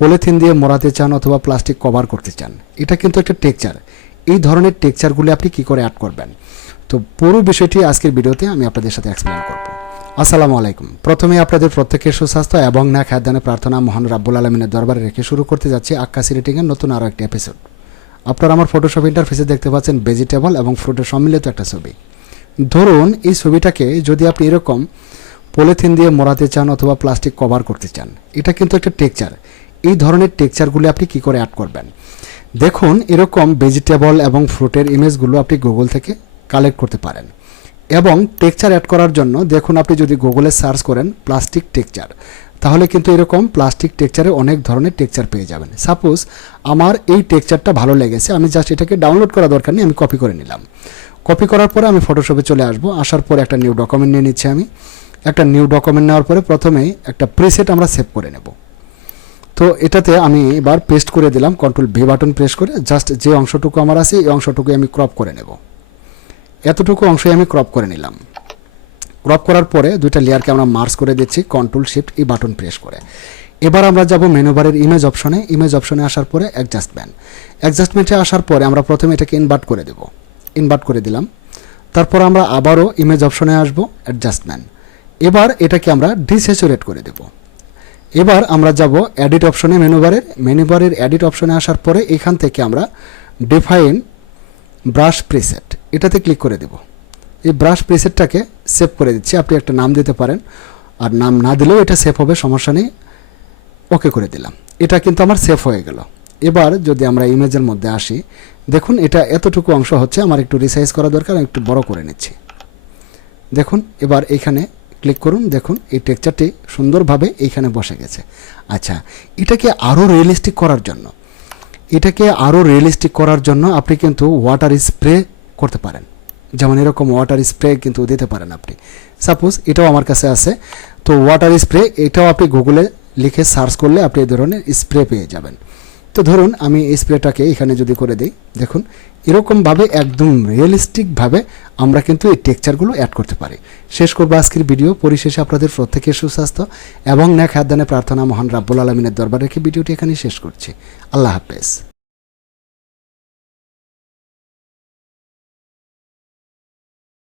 Polythene দিয়ে মোড়াতে চান অথবা প্লাস্টিক কভার করতে চান, এটা কিন্তু একটা টেক্সচার এই ধরনের টেক্সচারগুলি আপনি কি করে অ্যাড করবেন? তো পুরো বিষয়টি আজকের ভিডিওতে আমি আপনাদের সাথে এক্সপ্লেন করব। আসসালামু আলাইকুম। প্রথমে আপনাদের প্রত্যেকের সুস্বাস্থ্য এবং না খাদ্যানে প্রার্থনা মহান রাব্বুল আলমিনের দরবারে রেখে শুরু করতে যাচ্ছি আক্কাসি রেটিংয়ের নতুন আরও একটি এপিসোড আপনারা আমার ফটোশপ ইন্টারফেসে দেখতে পাচ্ছেন ভেজিটেবল এবং ফ্রুটের সম্মিলিত একটা ছবি। ধরুন, এই ছবিটাকে যদি আপনি এরকম পলিথিন দিয়ে মোড়াতে চান অথবা প্লাস্টিক কভার করতে চান, এটা কিন্তু একটা টেক্সচার এই ধরনের টেক্সচারগুলি আপনি কি করে অ্যাড করবেন? দেখুন, এরকম ভেজিটেবল এবং ফ্রুটের ইমেজগুলো আপনি গুগল থেকে কালেক্ট করতে পারেন। এবং টেক্সচার অ্যাড করার জন্য দেখুন, আপনি যদি গুগলে সার্চ করেন প্লাস্টিক টেক্সচার তাহলে কিন্তু এরকম প্লাস্টিক টেক্সচারে অনেক ধরনের টেক্সচার পেয়ে যাবেন। সাপোজ আমার এই টেক্সচারটা ভালো লেগেছে, আমি জাস্ট এটাকে ডাউনলোড করা দরকার নেই, আমি কপি করে নিলাম। কপি করার পরে আমি ফটোশপে চলে আসব, আসার পরে একটা নিউ ডকুমেন্ট নিয়ে নিচ্ছি আমি। একটা নিউ ডকুমেন্ট নেওয়ার পরে প্রথমেই একটা প্রিসেট আমরা সেভ করে নেব। তো এটাতে আমি এবার পেস্ট করে দিলাম কন্ট্রোল ভি বাটন প্রেস করে জাস্ট যে অংশটুকু আমার আছে, এই অংশটুকু আমি ক্রপ করে নেব। এতটুকু অংশই আমি ক্রপ করে নিলাম। ক্রপ করার পরে দুইটা লেয়ারকে আমরা মার্চ করে দিচ্ছি কন্ট্রোল শিফট এই বাটন প্রেস করে। এবার আমরা যাব মেনু বারের ইমেজ অপশনে ইমেজ অপশনে আসার পরে অ্যাডজাস্টমেন্ট অ্যাডজাস্টমেন্টে আসার পরে আমরা প্রথমে এটাকে ইনভার্ট করে দেব। ইনভার্ট করে দিলাম। তারপর আমরা আবারও ইমেজ অপশনে আসব অ্যাডজাস্টমেন্ট এবার এটাকে আমরা ডিসেচুরেট করে দেব। এবার আমরা যাব এডিট অপশনে মেনু বারের মেনু বারের এডিট অপশনে আসার পরে এখান থেকে আমরা ডিফাইন ব্রাশ প্রিসেট এটাতে ক্লিক করে দেব। এই ব্রাশ প্রিসেটটাকে সেভ করে দিচ্ছি। আপনি একটা নাম দিতে পারেন। আর নাম না দিলেও এটা সেভ হবে, সমস্যা নেই। ওকে করে দিলাম। এটা কিন্তু আমার সেভ হয়ে গেল। এবার যদি আমরা ইমেজের মধ্যে আসি, দেখুন এটা এতটুকু অংশ হচ্ছে, আমার একটু রিসাইজ করা দরকার একটু বড় করে নিচ্ছি। দেখুন, এবার এখানে ক্লিক করুন, দেখুন, এই টেক্সচারটি সুন্দরভাবে এইখানে বসে গেছে। আচ্ছা এটাকে আরও রিয়েলিস্টিক করার জন্য। এটাকে আরও রিয়েলিস্টিক করার জন্য আপনি কিন্তু ওয়াটার স্প্রে করতে পারেন। যেমন এরকম ওয়াটার স্প্রে কিন্তু দিতে পারেন আপনি। সাপোজ এটাও আমার কাছে আছে। তো ওয়াটার স্প্রে এটাও আপনি গুগলে লিখে সার্চ করলে আপনি এই ধরনের স্প্রে পেয়ে যাবেন। তো ধরুন আমি স্প্রেটাকে এখানে যদি করে দিই, দেখুন, এরকমভাবে একদম রিয়েলিস্টিকভাবে আমরা কিন্তু এই টেকচারগুলো অ্যাড করতে পারি। শেষ করব আজকের ভিডিও পরিশেষে আপনাদের প্রত্যেকের সুস্বাস্থ্য এবং ন্যাক হাতদানে প্রার্থনা মহান রাব্বুল আলমিনের দরবার রেখে ভিডিওটি এখানে শেষ করছি। আল্লাহ হাফেজ।